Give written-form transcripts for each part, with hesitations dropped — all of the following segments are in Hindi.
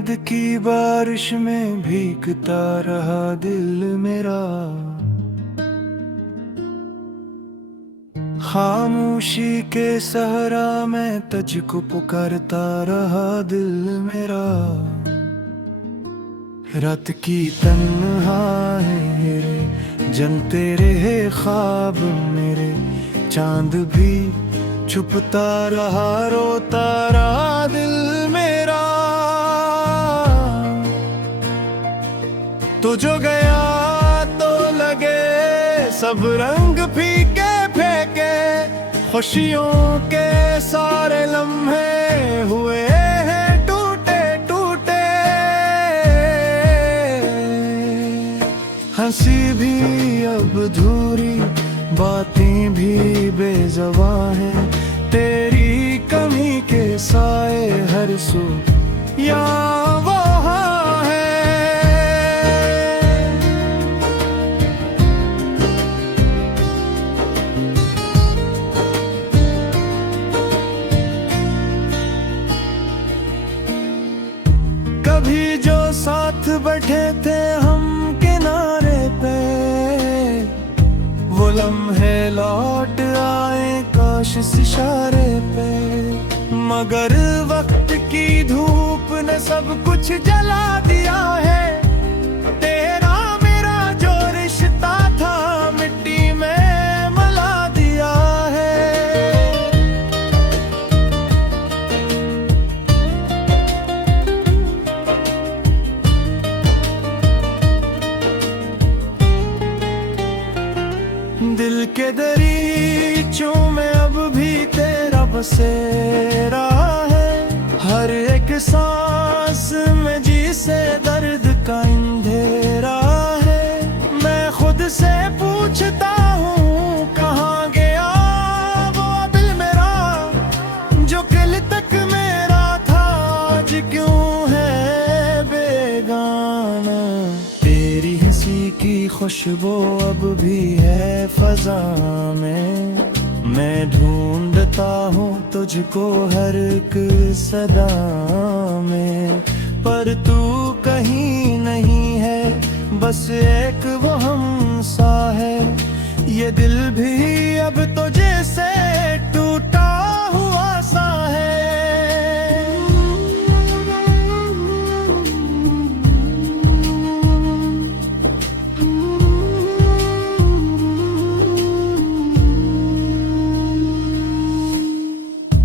याद की बारिश में भीगता रहा दिल मेरा। खामोशी के सहरा में तुझको पुकारता रहा दिल मेरा। रात की तन्हाई जनते रहे ख्वाब मेरे, चांद भी छुपता रहा रोता रहा दिल मेरा। तो जो गया तो लगे सब रंग फीके फेंके, खुशियों के सारे लम्हे हुए हैं टूटे टूटे। हंसी भी अब अधूरी, बातें भी बेज़बां हैं, तेरी कमी के साए हर सू यहाँ वहाँ है। कभी जो साथ बैठे थे हम किनारे पे, वो लम्हे लौट आए काश इस इशारे पे। मगर वक्त की धूप ने सब कुछ जला दिया है, तेरा मेरा जो रिश्ता था मिट्टी में मिला दिया है। दिल के दरीचों में अब भी तेरा बसेरा है, हर एक सांस में जी से दर्द का अंधेरा है। मैं खुद से पूछता हूँ कहाँ गया वो दिल मेरा, जो कल तक मेरा था आज क्यों है बेगाना। तेरी हंसी की खुशबू अब भी है फजा में, मैं ढूंढता हूँ तुझको हर एक सदा में। पर तू कहीं नहीं है, बस एक वो हमसा है। ये दिल भी अब तो जैसे टूटा हुआ सा है।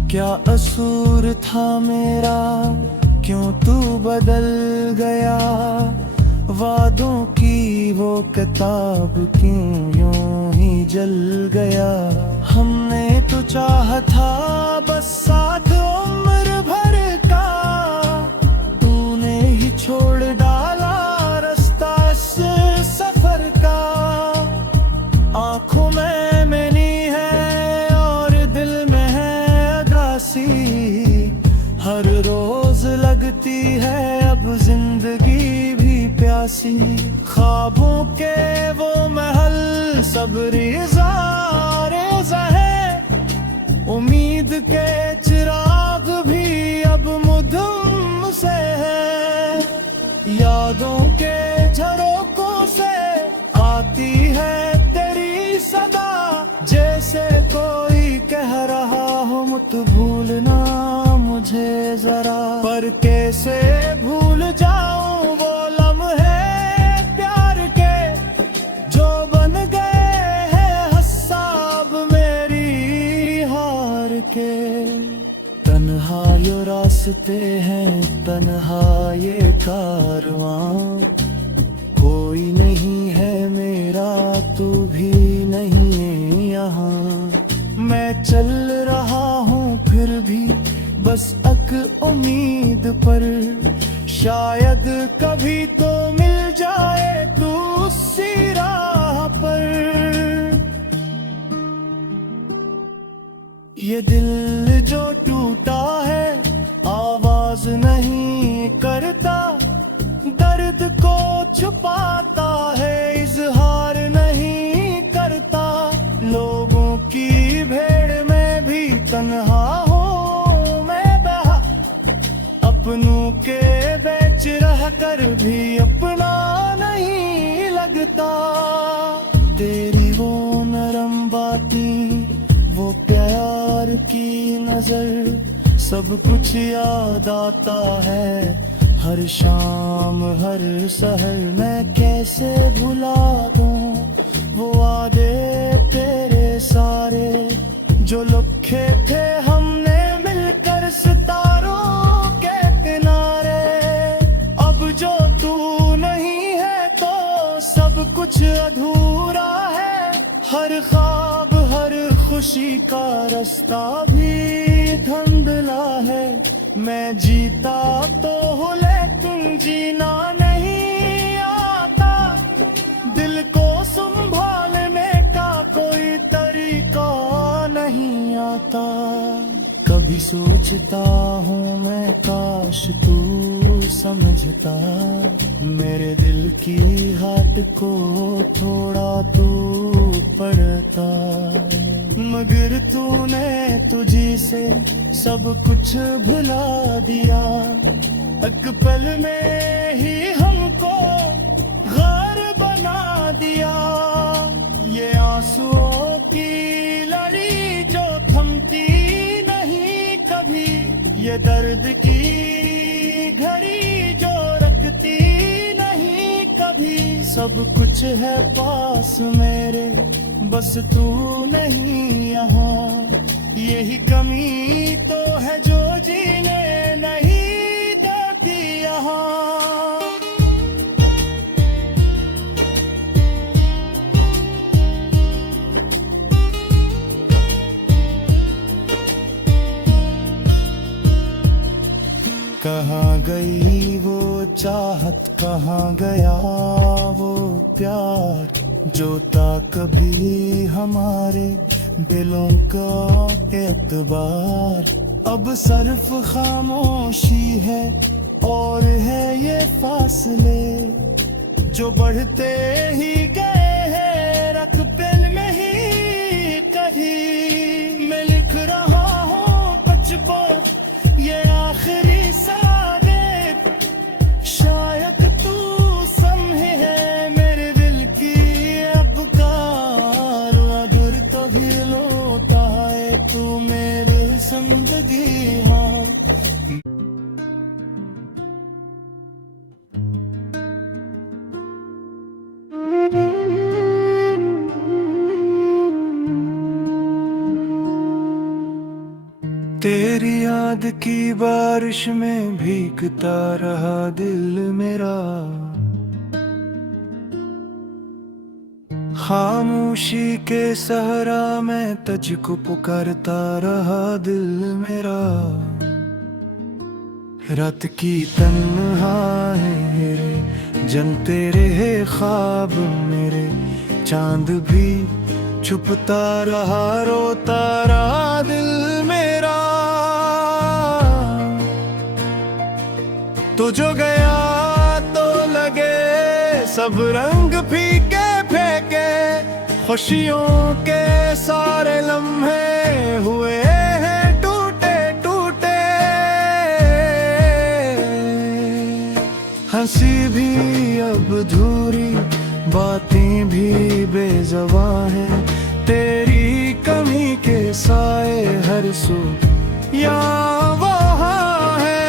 क्या असूर था मेरा, क्यों तू बदल गया। वादों की वो किताब क्यों यूं ही जल गया। हमने तो चाहा था बस साथ उम्र भर का, तूने ही छोड़ डाला रास्ता इस सफर का। आंखों में मैनी है और दिल में है अदासी, हर रोज लगती है अब जिंदगी भी प्यासी। ख्वाबों के वो महल सब रेज़ा रेज़ा है, उम्मीद के चिराग भी अब मुधुम से है। यादों के झरोकों से आती है तेरी सदा, जैसे कोई कह रहा हो मत भूलना मुझे जरा। पर कैसे भूल जाऊं वो लम्हे प्यार के, जो बन गए हैं हसाब मेरी हार के। तन्हा ये रास्ते हैं तन्हा ये कारवां, कोई नहीं है मेरा तू भी नहीं है यहाँ। मैं चल रहा हूँ फिर भी बस एक उम्मीद पर, शायद कभी तो मिल जाए तू उसी राह पर। ये दिल जो टूटा है आवाज नहीं करता, दर्द को छुपाता है इजहार नहीं करता। लोगों की भीड़ में भी तन्हा हूँ मैं बहा, अपनों के बैठ चाह कर भी अपना नहीं लगता। तेरी वो नरम बातें, वो प्यार की नजर, सब कुछ याद आता है। हर शाम हर शहर मैं कैसे भुला दूं वो वादे तेरे सारे, जो लिखे थे हमने मिलकर सितारों के किनारे। अब जो तू नहीं है तो सब कुछ अधूरा है। हर ख्वाब हर खुशी का रास्ता भी धुंधला है। मैं जीता तो हूँ लेकिन जीना नहीं आता। दिल को संभालने का कोई तरीका नहीं आता। कभी सोचता हूँ मैं काश तू समझता मेरे दिल की हाथ को थोड़ा तू पड़ता। मगर तूने तुझी से सब कुछ भुला दिया। एक पल में ही हमको घर बना दिया। ये आंसुओं की लड़ी जो थमती नहीं कभी, ये दर्द की घड़ी जो रखती नहीं कभी। सब कुछ है पास मेरे, बस तू नहीं यहाँ। यही कमी तो है जो जीने नहीं देती यहाँ। कहाँ गई वो चाहत, कहाँ गया वो प्यार, जो था कभी हमारे दिलों का एतबार। अब सिर्फ खामोशी है और है ये फासले, जो बढ़ते ही गए हैं रख पेल में ही कहीं। मैं लिख रहा हूँ बचपन ये आखिरी सादे, शायद तू समझे है मेरे दिल की अब कार। अगर तभी लौटा है तू मेरे जिंदगी हाँ। तेरी याद की बारिश में भीगता रहा दिल मेरा। खामोशी के सहरा में तुझको पुकारता रहा दिल मेरा। रात की तन्हाई मेरे जलते रहे ख्वाब मेरे, चांद भी छुपता रहा रोता रहा दिल मेरा। तो जो गया तो लगे सब रंग फीके फेंके, खुशियों के सारे लम्हे हुए हैं टूटे टूटे। हंसी भी अब अधूरी, बातें भी बेज़बां हैं। तेरी कमी के साए हर सू यहाँ वहाँ है।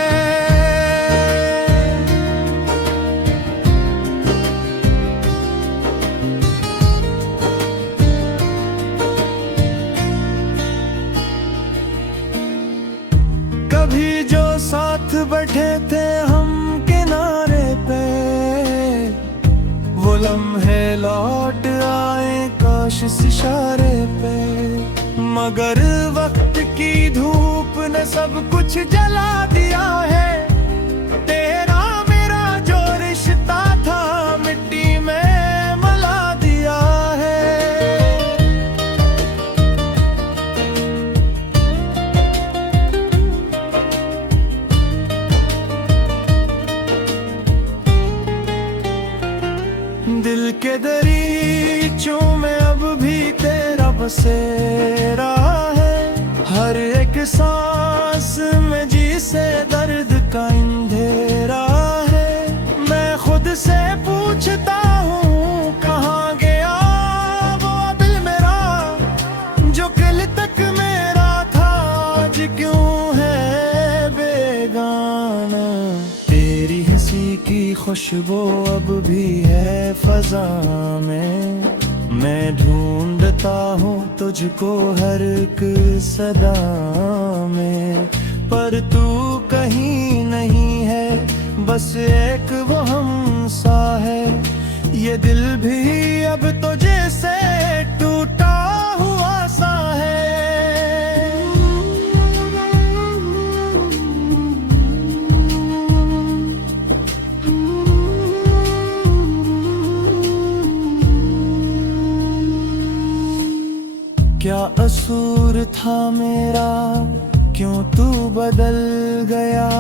कभी जो साथ बैठे थे हम किनारे पे, वो लम्हे लौट आए काश इस इशारे पे। मगर वक्त की धूप ने सब कुछ जला दिया है। तेरा मेरा जो रिश्ता था मिट्टी में मिला दिया है। दिल के दरीचों में अब भी तेरा बसेरा है। हर एक सांस में जी से दर्द का अंधेरा है। खुशबू अब भी है फजा में। मैं ढूंढता हूँ तुझको हर एक सदा में, पर तू कहीं नहीं है, बस एक वो हमसा है। ये दिल भी अब तो जैसे टूटा हुआ सा है। क्या असूर था मेरा, क्यों तू बदल गया?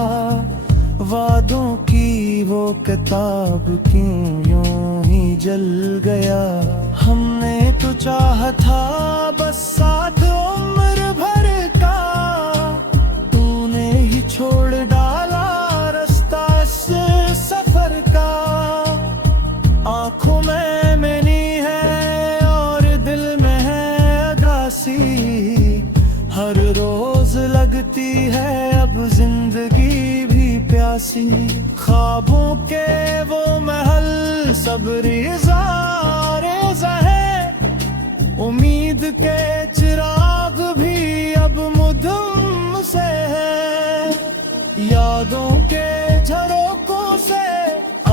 वादों की वो किताब क्यों यूं ही जल गया? हमने तो चाहा था बस साथ उम्र भर का, तूने ही छोड़ डाला रास्ता इस सफर का। आंखों में मैनी है और दिल में है अदासी, हर रोज लगती है अब जिंदगी भी प्यासी। ख्वाबों के वो महल सब रेज़ा रेज़ा है, उम्मीद के चिराग भी अब मुधम से है। यादों के झरोकों से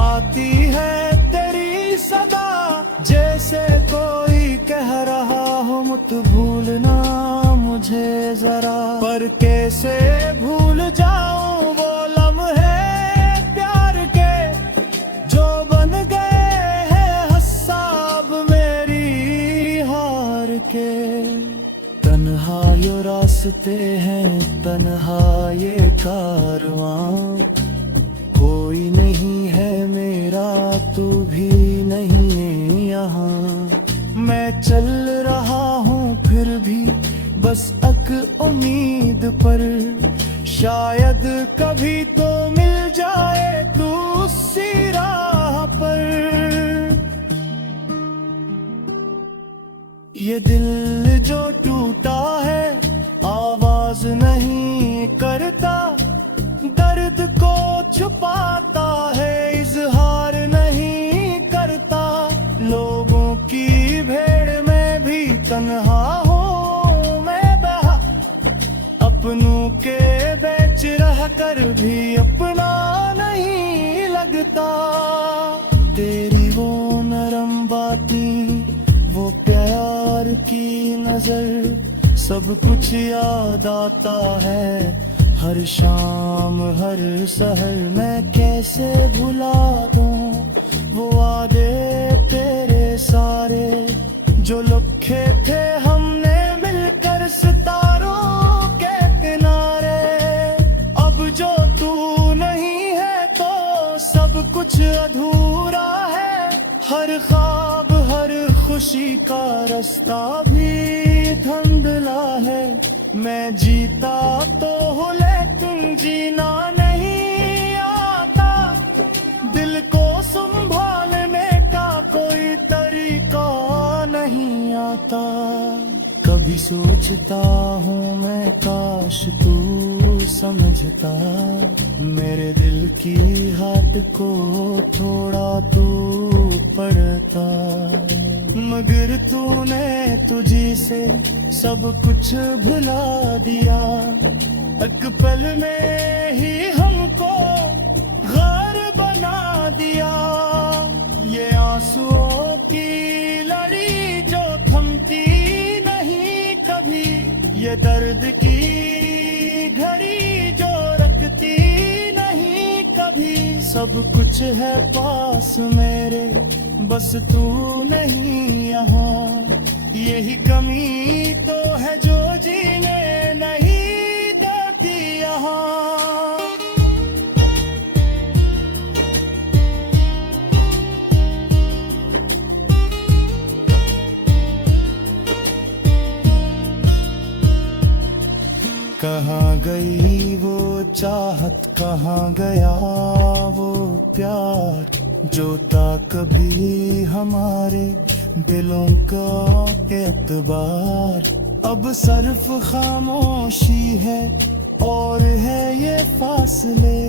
आती है तेरी सदा, जैसे कोई कह रहा हो मत भूलना मुझे जरा। पर कैसे भूल जाऊं वो लम्हे प्यार के, जो बन गए हैं हसाब मेरी हार के। तन्हा ये रास्ते हैं, तन्हा ये कारवां, कोई नहीं है मेरा, तू भी नहीं है यहाँ। मैं चल रहा हूँ फिर भी बस एक उम्मीद पर, शायद कभी तो मिल जाए तू उसी राह पर। ये दिल जो टूटा है आवाज नहीं करता, दर्द को छुपाता है इजहार नहीं करता। लोगों की भीड़ में भी तन्हा हूँ मैं बहा, अपनों के बेच रह कर भी अपना नहीं लगता। तेरी वो नरम बातें, वो प्यार की नजर, सब कुछ याद आता है हर शाम हर सहर। मैं कैसे भुला दूं वो वादे तेरे सारे, जो लिखे थे हमने मिलकर सितारों के किनारे। अब जो तू नहीं है तो सब कुछ अधूरा है, हर ख्वाब हर खुशी का रास्ता भी धुंधला है। मैं जीता तो हूँ लेकिन जीना नहीं आता, दिल को संभालने का कोई तरीका नहीं आता। कभी सोचता हूँ मैं काश तू समझता, मेरे दिल की हाथ को थोड़ा तू पड़ता। मगर तूने तुझी से सब कुछ भुला दिया, एक पल में ही हमको घर बना दिया। ये आंसुओं की लड़ी जो थमती नहीं कभी, ये दर्द की घड़ी जो रखती नहीं कभी। सब कुछ है पास मेरे, बस तू नहीं यहाँ। यही कमी तो है जो जीने नहीं देती यहाँ। कहाँ गई वो चाहत, कहाँ गया वो प्यार, जो था कभी हमारे दिलों का एतबार। अब सिर्फ खामोशी है और है ये फासले,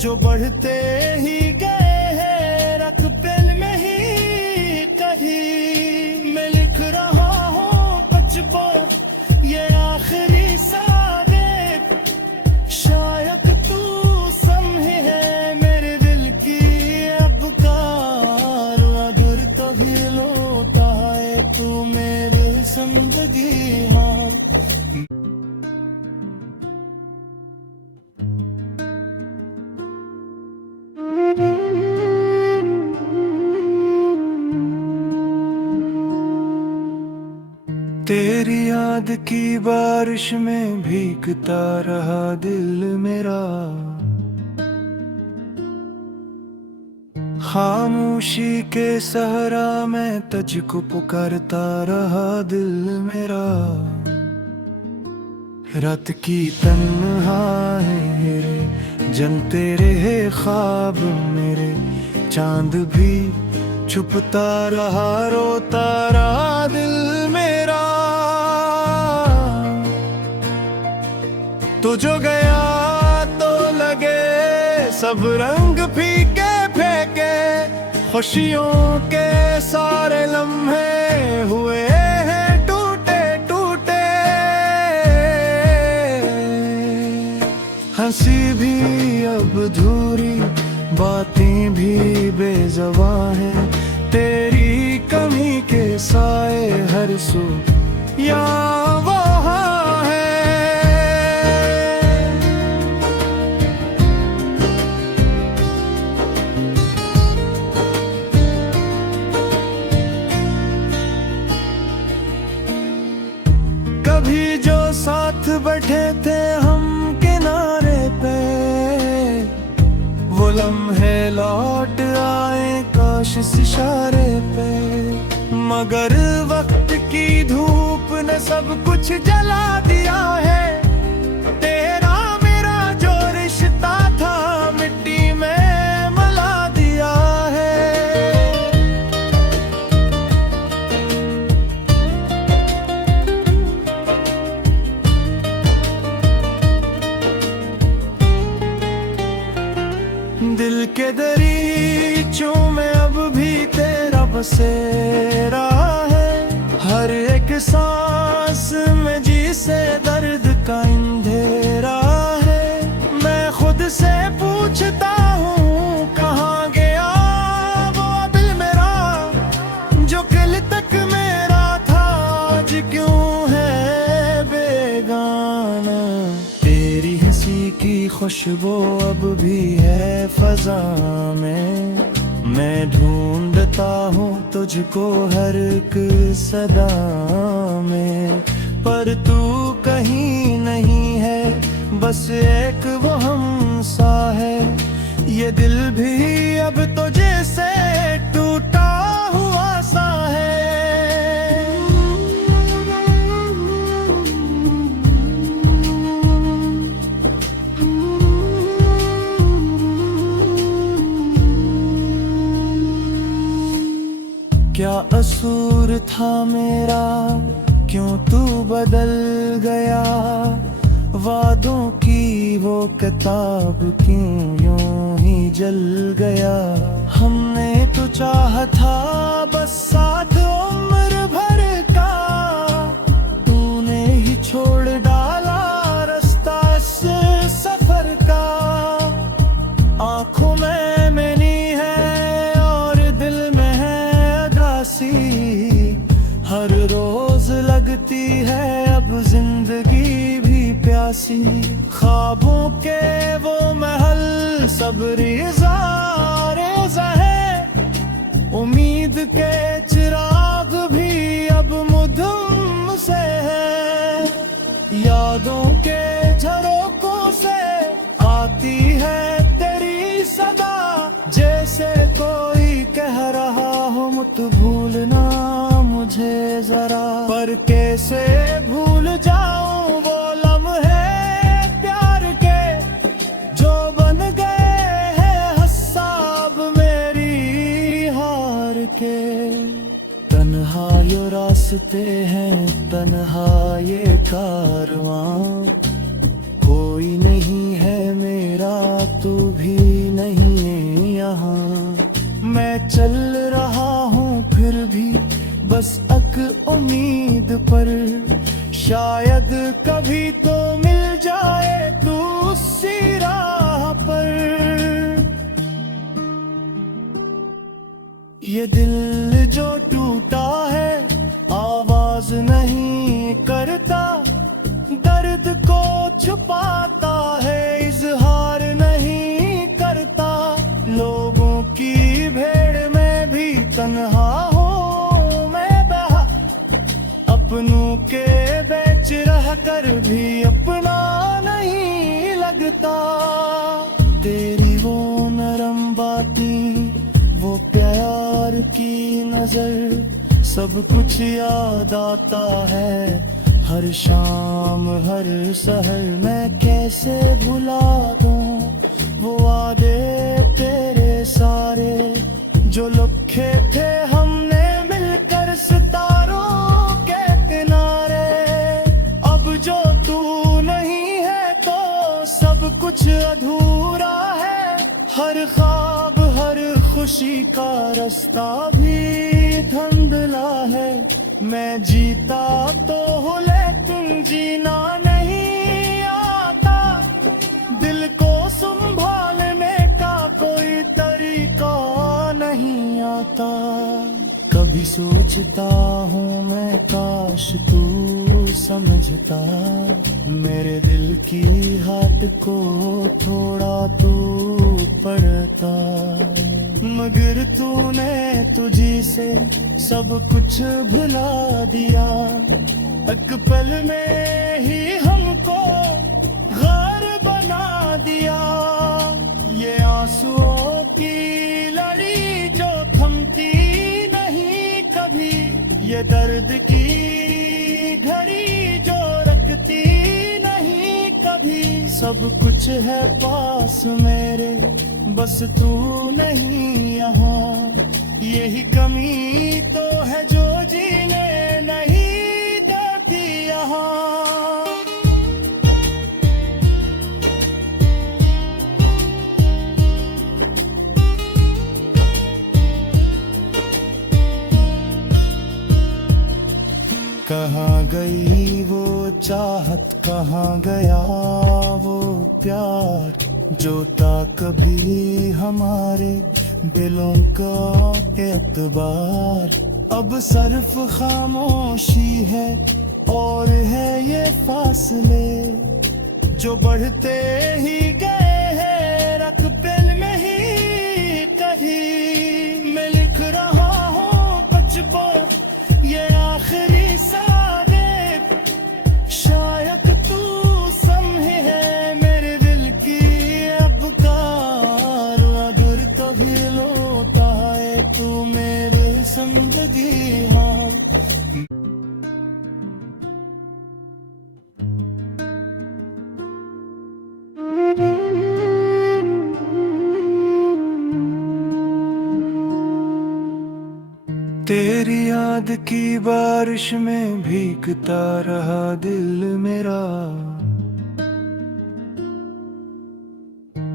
जो बढ़ते ही गए हैं रख पेन में ही कहीं। मैं लिख रहा हूँ बचपन ये आखिरी सारे, शायद तू समझे है मेरे दिल की अब कार। अगर तभी लौटा है तू मेरे जिंदगी हाँ। तेरी याद की बारिश में भीगता रहा दिल मेरा, खामोशी के सहरा में तुझको पुकारता रहा दिल मेरा। रात की तन्हाई मेरे जनते रहे ख्वाब मेरे, चांद भी छुपता रहा रोता रहा दिल मेरा। तो जो गया तो लगे सब रंग फीके फेंके, खुशियों के सारे लम्हे हुए हैं टूटे टूटे। हंसी भी अब अधूरी, बातें भी बेज़बां हैं, तेरी कमी के साए हर सू या वहाँ है। कभी जो साथ बैठे थे हम किनारे पे, वो लम्हे लौट आए काश इस इशारे पे। मगर वक्त की धूप ने सब कुछ जला दिया है, तेरा मेरा जो रिश्ता था मिट्टी में मिला दिया है। दिल के दरीचों में अब भी तेरा बसेरा है, हर एक सांस में जी से दर्द का अंधेरा है। मैं खुद से पूछता हूँ कहाँ गया वो दिल मेरा, जो कल तक मेरा था आज क्यों है बेगाना। तेरी हंसी की खुशबू अब भी है फजा में, मैं ढूंढता हूँ तुझको हर एक सदा में। पर तू कहीं नहीं है, बस एक वो हमसा है। ये दिल भी अब तो जैसे टूटा हुआ सा है। क्या असूर था मेरा, क्यों तू बदल गया, वादों की वो किताब क्यों यूं ही जल गया। हमने तो चाहा था बस साथ उम्र भर का, तूने ही छोड़ डाला रास्ता इस सफर का। आंखों में मैनी है और दिल में है अदासी, हर रोज लगती है अब जिंदगी भी प्यासी। ख्वाबों के वो महल सब रेज़ा रेज़ा है, उम्मीद के चिराग भी अब मुधम से है। यादों के झरोकों से आती है तेरी सदा, जैसे कोई कह रहा हो मत भूलना मुझे जरा। पर कैसे भूल जाऊं वो लम्हे प्यार के, जो बन गए हैं हसाब मेरी हार के। तन्हा ये रास्ते हैं तन्हा ये कारवां, कोई नहीं है मेरा तू भी मैं चल रहा हूँ फिर भी बस एक उम्मीद पर, शायद कभी तो मिल जाए तू उसी राह पर। ये दिल जो टूटा है आवाज नहीं करता, दर्द को छुपाता है इजहार नहीं करता। लोगों की भीड़ में भी तन्हा हूँ मैं बहा, अपनों के बेच रह कर भी अपना नहीं लगता। तेरी वो नरम बातें, वो प्यार की नजर, सब कुछ याद आता है हर शाम हर सहर। मैं कैसे भुला दूं वो वादे तेरे सारे, जो लिखे थे हमने मिलकर सितारों के किनारे। अब जो तू नहीं है तो सब कुछ अधूरा है, हर ख्वाब हर खुशी का रास्ता भी धुंधला है। मैं जीता तो हूँ लेकिन जीना नहीं आता, दिल को संभालने का कोई तरीका नहीं आता। कभी सोचता हूँ मैं काश तू समझता मेरे दिल की हाथ को थोड़ा तू पड़ता। मगर तूने तुझी से सब कुछ भुला दिया, एक पल में ही हमको घर बना दिया। ये आंसुओं की लड़ी जो थमती नहीं कभी, ये दर्द की घड़ी जो रखती नहीं कभी। सब कुछ है पास मेरे बस तू नहीं यहाँ, यही कमी तो है जो जीने नहीं देती यहाँ। कहाँ गई वो चाहत, कहाँ गया वो प्यार, जो था कभी हमारे दिलों का एतबार। अब सिर्फ खामोशी है और है ये फासले, जो बढ़ते ही गए हैं रख दिल में ही कहीं। मैं लिख रहा हूँ बचपन ये आखिरी सादे, शायद तू समझे है मेरे दिल की अब कार। अगर तभी लोटा है तू मेरे जिंदगी हाँ। तेरी याद की बारिश में भीगता रहा दिल मेरा,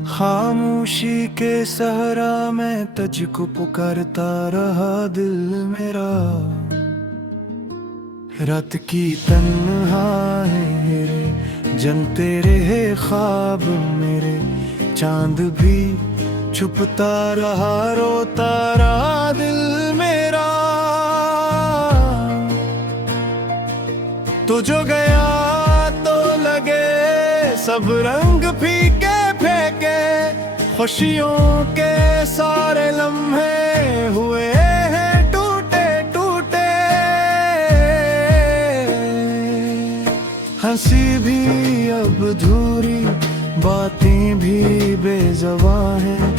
खामोशी के सहरा में तुझको पुकारता रहा दिल मेरा। रात की तन्हाई मेरे जनते रहे ख्वाब मेरे, चांद भी छुपता रहा रोता रहा दिल मेरा। तो जो गया तो लगे सब रंग फीके फेंके, खुशियों के सारे लम्हे हुए हैं टूटे टूटे। हंसी भी अब अधूरी, बातें भी बेज़बान हैं।